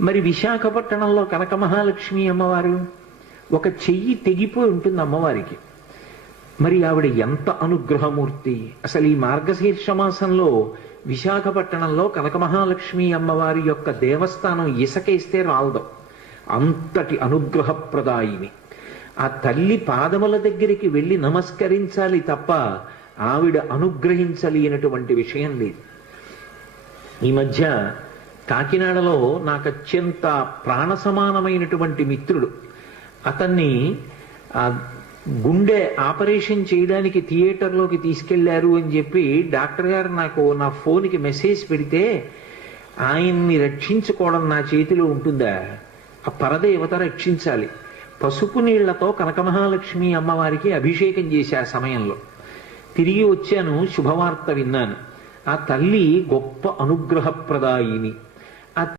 మరి విశాఖపట్నంలో కనక మహాలక్ష్మి అమ్మవారు ఒక చెయ్యి తెగిపోయి ఉంటుంది అమ్మవారికి. మరి ఆవిడ ఎంత అనుగ్రహమూర్తి! అసలు ఈ మార్గశీర్ష మాసంలో విశాఖపట్నంలో కనక మహాలక్ష్మి అమ్మవారి యొక్క దేవస్థానం ఇసకేస్తే రాలదు, అంతటి అనుగ్రహప్రదాయిని. ఆ తల్లి పాదముల దగ్గరికి వెళ్ళి నమస్కరించాలి తప్ప ఆవిడ అనుగ్రహించలేనటువంటి విషయం లేదు. ఈ మధ్య కాకినాడలో నాకు అత్యంత ప్రాణ సమానమైనటువంటి మిత్రుడు, అతన్ని గుండె ఆపరేషన్ చేయడానికి థియేటర్లోకి తీసుకెళ్లారు అని చెప్పి డాక్టర్ గారు నాకు నా ఫోన్కి మెసేజ్ పెడితే, ఆయన్ని రక్షించుకోవడం నా చేతిలో ఉంటుందా? ఆ పరదేవత రక్షించాలి. పసుపు నీళ్లతో కనక మహాలక్ష్మి అమ్మవారికి అభిషేకం చేశా సమయంలో. తిరిగి వచ్చాను, శుభవార్త విన్నాను. ఆ తల్లి గొప్ప అనుగ్రహప్రదాయిని.